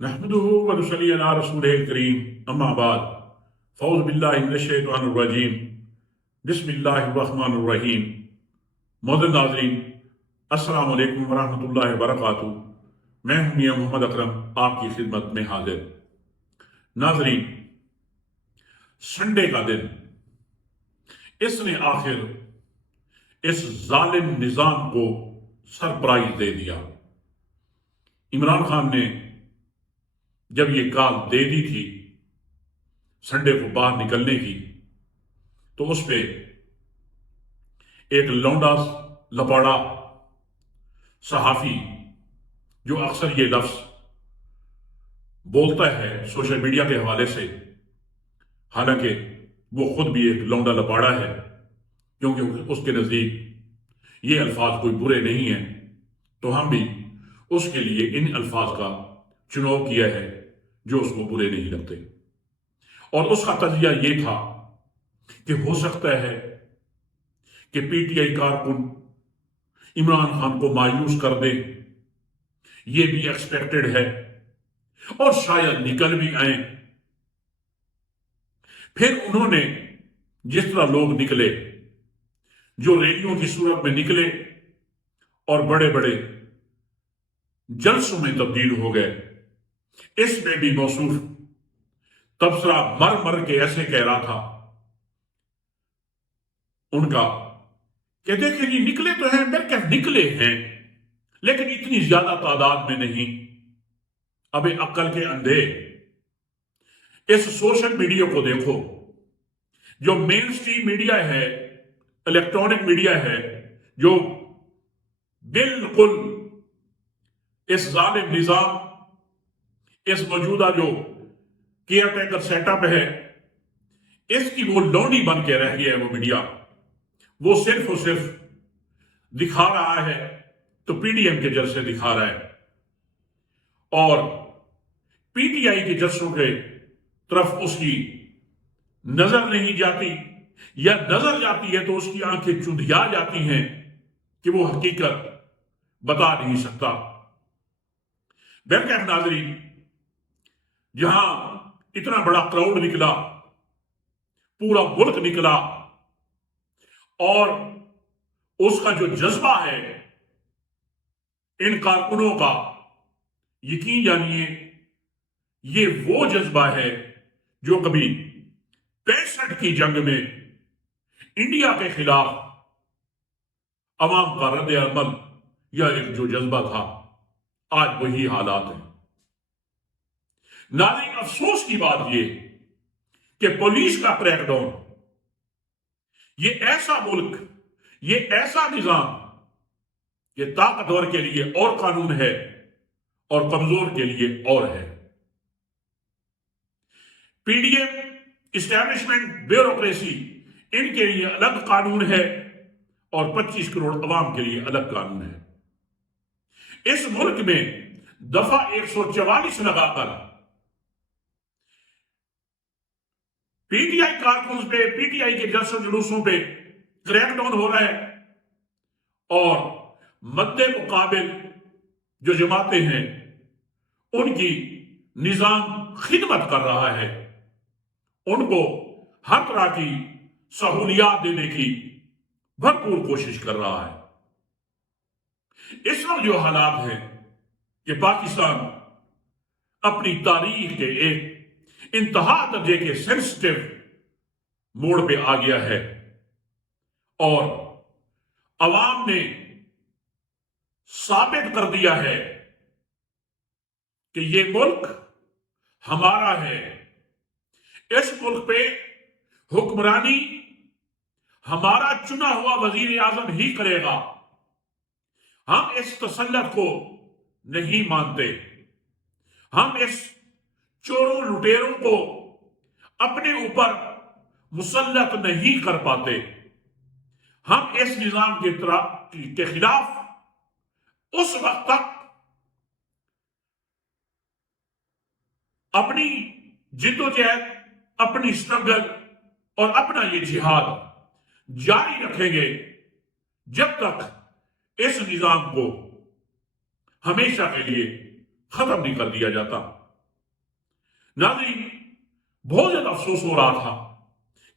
नहमदुहु व नुसल्ली अला रसूलिहिल करीम अम्मा बाद फ़ौज़ बिल्लाहि मिनश शैतानिर रजीम बिस्मिल्लाहिर रहमानिर रहीम। मोहतरम नाज़रीन, अस्सलामु अलैकुम व रहमतुल्लाहि व बरकातुहू। मैं हूं मियां मोहम्मद अकरम, आपकी खिदमत में हाजिर। नाज़रीन, संडे का दिन, इसने आखिर इस जालिम निज़ाम को सरप्राइज दे दिया। इमरान खान ने जब ये कॉल दे दी थी संडे को बाहर निकलने की, तो उस पे एक लौंडा लपाड़ा सहाफी, जो अक्सर ये लफ्ज बोलता है सोशल मीडिया के हवाले से, हालांकि वो खुद भी एक लौंडा लपाड़ा है, क्योंकि उसके नजदीक ये अल्फाज कोई बुरे नहीं हैं, तो हम भी उसके लिए इन अल्फाज का चुनाव किया है जो उसको बुरे नहीं लगते। और उसका तजिया ये था कि हो सकता है कि पीटीआई कारकुन इमरान खान को मायूस कर दे, ये भी एक्सपेक्टेड है, और शायद निकल भी आए। फिर उन्होंने जिस तरह लोग निकले, जो रैलियों की सूरत में निकले और बड़े बड़े जलसों में तब्दील हो गए, इसमें भी मौसूफ तबसरा मर मर के ऐसे कह रहा था उनका कि देखिए जी, निकले तो हैं, मेरे क्या निकले हैं, लेकिन इतनी ज्यादा तादाद में नहीं। अबे अक्ल के अंधे, इस सोशल मीडिया को देखो, जो मेन स्ट्रीम मीडिया है, इलेक्ट्रॉनिक मीडिया है, जो बिल्कुल इस जालिम निजाम, इस मौजूदा जो केयर टेकर सेटअप है, इसकी वो लौंडी बन के रह गया है। वो मीडिया वो सिर्फ और सिर्फ दिखा रहा है तो पीडीएम के जलसे दिखा रहा है, और पीटीआई के जलसों के तरफ उसकी नजर नहीं जाती, या नजर जाती है तो उसकी आंखें चुंधिया जाती हैं कि वो हकीकत बता नहीं सकता। बेरकैफ नाजरीन, जहां इतना बड़ा क्राउड निकला, पूरा मुल्क निकला, और उसका जो जज्बा है इन कारकुनों का, यकीन जानिए ये वो जज्बा है जो कभी 65 की जंग में इंडिया के खिलाफ अवाम का रद्द अमल या एक जो जज्बा था, आज वही हालात है। नाज़रीन, अफसोस की बात ये कि पुलिस का क्रैकडाउन, ये ऐसा मुल्क, ये ऐसा निजाम, ये ताकतवर के लिए और कानून है और कमजोर के लिए और है। पीडीएम, इस्टेब्लिशमेंट, ब्यूरोक्रेसी, इनके लिए अलग कानून है और 25 करोड़ अवाम के लिए अलग कानून है। इस मुल्क में दफा 144 लगाकर पीटीआई कारकुन पे, पीटीआई के जलसों जुलूसों पे क्रैकडाउन हो रहा है, और मद्दे मुकाबिल जो जमातें हैं उनकी निजाम खिदमत कर रहा है, उनको हर तरह की सहूलियात देने की भरपूर कोशिश कर रहा है। इस वक्त जो हालात हैं कि पाकिस्तान अपनी तारीख के एक इंतहा दर्जे के सेंसिटिव मोड़ पे आ गया है, और अवाम ने साबित कर दिया है कि ये मुल्क हमारा है। इस मुल्क पे हुक्मरानी हमारा चुना हुआ वजीर आजम ही करेगा। हम इस तसल्लुत को नहीं मानते, हम इस चोरों लुटेरों को अपने ऊपर मुसल्लत नहीं कर पाते। हम इस निजाम के खिलाफ उस वक्त तक अपनी जिद्दोजहद, अपनी स्ट्रगल और अपना ये जिहाद जारी रखेंगे जब तक इस निजाम को हमेशा के लिए खत्म नहीं कर दिया जाता। नाज़रीन, बहुत ज्यादा अफसोस हो रहा था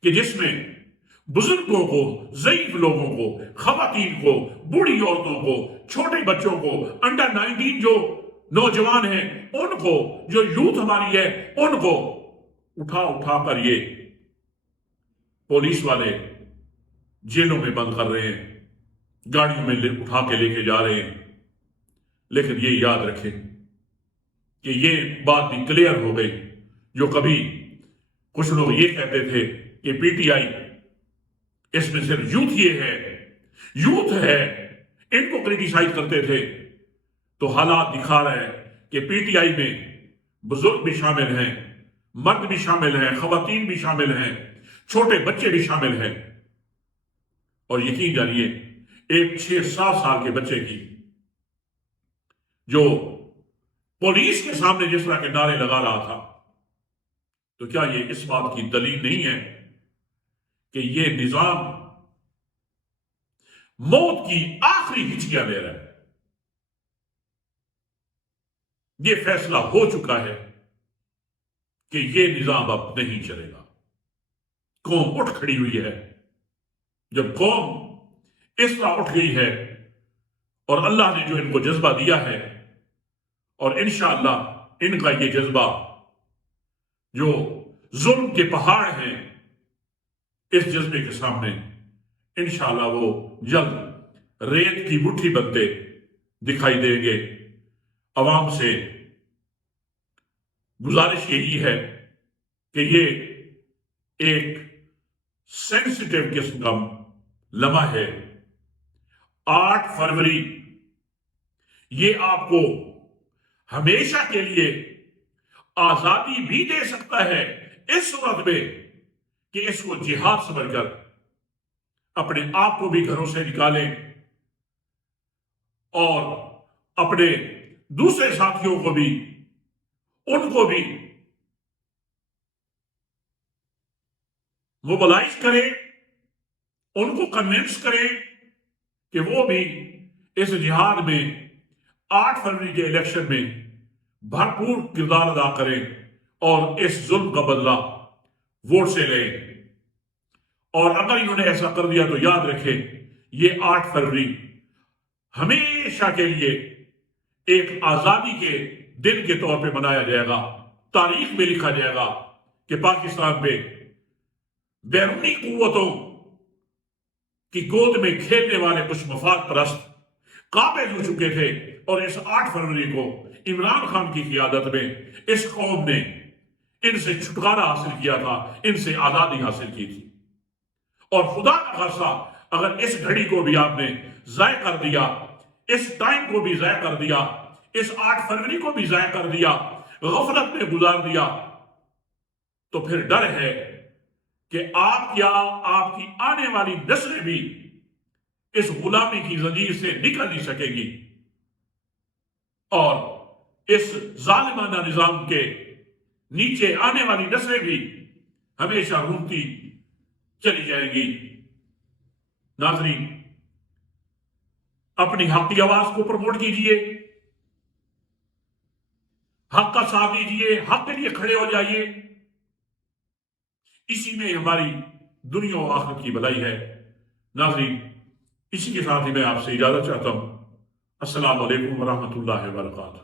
कि जिसमें बुजुर्गों को, ज़ईफ लोगों को, खवातीन को, बूढ़ी औरतों को, छोटे बच्चों को, अंडर 19 जो नौजवान हैं उनको, जो यूथ हमारी है उनको उठा उठा कर ये पुलिस वाले जेलों में बंद कर रहे हैं, गाड़ियों में उठा के लेके जा रहे हैं। लेकिन ये याद रखें कि ये बात भी क्लियर हो गई। जो कभी कुछ लोग ये कहते थे कि पीटीआई इसमें सिर्फ यूथ है, इनको क्रिटिसाइज करते थे, तो हालात दिखा रहे हैं कि पीटीआई में बुजुर्ग भी शामिल हैं, मर्द भी शामिल हैं, खवातीन भी शामिल हैं, छोटे बच्चे भी शामिल हैं। और यकीन जानिए, एक 6-7 साल के बच्चे की जो पुलिस के सामने जिस तरह के नारे लगा रहा था, तो क्या ये इस बात की दलील नहीं है कि ये निजाम मौत की आखिरी हिचकियां ले रहा है? ये फैसला हो चुका है कि ये निजाम अब नहीं चलेगा। कौम उठ खड़ी हुई है। जब कौम इस तरह उठ गई है और अल्लाह ने जो इनको जज्बा दिया है, और इंशाअल्लाह इनका ये जज्बा जो जुल्म के पहाड़ हैं, इस जज्बे के सामने इंशाअल्लाह वो जल्द रेत की मुट्ठी बनते दिखाई देंगे। अवाम से गुजारिश यही है कि ये एक सेंसिटिव किस्म का लम्हा है। 8 फरवरी ये आपको हमेशा के लिए आजादी भी दे सकता है, इस सूरत में कि इसको जिहाद समझकर अपने आप को भी घरों से निकालें और अपने दूसरे साथियों को भी, उनको भी मोबिलाइज करें, उनको कन्विंस करें कि वो भी इस जिहाद में 8 फरवरी के इलेक्शन में भरपूर किरदार अदा करें और इस जुल्म का बदला वोट से लें। और अगर इन्होंने ऐसा कर दिया तो याद रखें, ये 8 फरवरी हमेशा के लिए एक आजादी के दिन के तौर पे मनाया जाएगा। तारीख में लिखा जाएगा कि पाकिस्तान पे बैरूनी कुव्वतों की गोद में खेलने वाले कुछ मफाद परस्त काबिज हो चुके थे, और इस 8 फरवरी को इमरान खान की क़ियादत में इस कौम ने इनसे छुटकारा हासिल किया था, इनसे आजादी हासिल की थी। और खुदा का खासा अगर इस घड़ी को भी आपने ज़ाय कर दिया, इस टाइम को भी ज़ाय कर दिया, इस 8 फरवरी को भी ज़ाय कर दिया, गफलत में गुजार दिया, तो फिर डर है कि आप या आपकी आने वाली नस्लें भी इस गुलामी की जंजीर से निकल नहीं सकेगी और इस जालिमाना निजाम के नीचे आने वाली नस्लें भी हमेशा रूठती चली जाएंगी। नाज़रीन, अपनी हक की आवाज को प्रमोट कीजिए, हक का साथ दीजिए, हक के लिए खड़े हो जाइए। इसी में हमारी दुनिया और आखिरत की भलाई है। नाज़रीन, इसी के साथ ही मैं आपसे इजाजत चाहता हूं। अस्सलाम वालेकुम व रहमतुल्लाहि व बरकातहू।